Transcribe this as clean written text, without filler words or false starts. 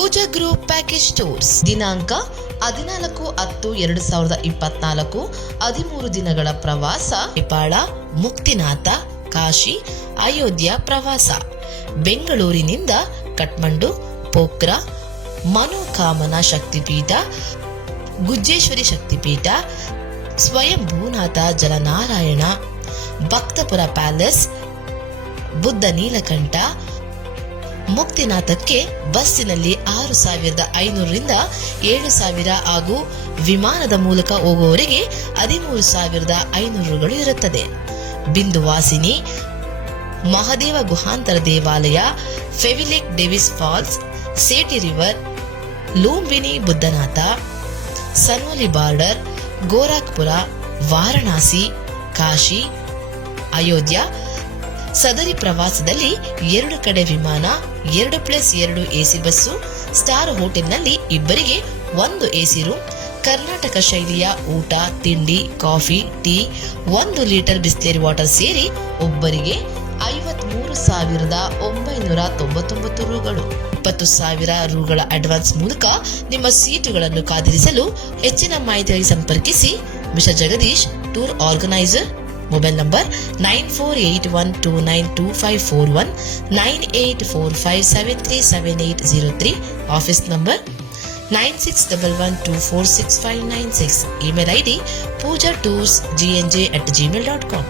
ಪೂಜಾ group package tours ದಿನಾಂಕ 14/10/2024 13 ದಿನಗಳ ಪ್ರವಾಸ ನೇಪಾಳ, ಮುಕ್ತಿನಾಥ, ಕಾಶಿ, ಅಯೋಧ್ಯ ಪ್ರವಾಸ. ಬೆಂಗಳೂರಿನಿಂದ ಕಠ್ಮಂಡು, ಪೋಖ್ರಾ, ಮನೋಕಾಮನಾ ಶಕ್ತಿಪೀಠ, ಗುಜ್ಜೇಶ್ವರಿ ಶಕ್ತಿಪೀಠ, ಸ್ವಯಂಭೂನಾಥ ಜಲನಾರಾಯಣ, ಭಕ್ತಪುರ ಪ್ಯಾಲೇಸ್, ಬುದ್ಧ ನೀಲಕಂಠ. ಮುಕ್ತಿನಾಥಕ್ಕೆ ಬಸ್ಸಿನಲ್ಲಿ 6,500 ರಿಂದ 7,000 ಹಾಗೂ ವಿಮಾನದ ಮೂಲಕ ಹೋಗುವವರಿಗೆ 13,500 ಇರುತ್ತದೆ. ಬಿಂದುವಾಸಿನಿ, ಮಹಾದೇವ ಗುಹಾಂತರ ದೇವಾಲಯ, ಫೆವಿಲೇಕ್ Davis falls, Seti river, ಲೂಂಬಿನಿ ಬುದ್ಧನಾಥ, ಸನೋಲಿ border, Gorakhpur, Varanasi, Kashi, Ayodhya. ಸದರಿ ಪ್ರವಾಸದಲ್ಲಿ 2 ಕಡೆ ವಿಮಾನ, 2+2 ಎಸಿ ಬಸ್ಸು, ಸ್ಟಾರ್ ಹೋಟೆಲ್ನಲ್ಲಿ ಇಬ್ಬರಿಗೆ 1 ಎಸಿ ರೂಮ್, ಕರ್ನಾಟಕ ಶೈಲಿಯ ಊಟ, ತಿಂಡಿ, coffee, tea, 1 litre Bisleri water ಸೇರಿ ಒಬ್ಬರಿಗೆ 53,999 ರೂಗಳು. 20,000 ರೂಗಳ ಅಡ್ವಾನ್ಸ್ ಮೂಲಕ ನಿಮ್ಮ ಸೀಟುಗಳನ್ನು ಕಾದಿರಿಸಲು ಹೆಚ್ಚಿನ ಮಾಹಿತಿಗಾಗಿ ಸಂಪರ್ಕಿಸಿ mister Jagadish, tour organiser. Mobile number 9481292541, 9845737803. Office number 9611246596. Email ID pooja tours@gmail.com.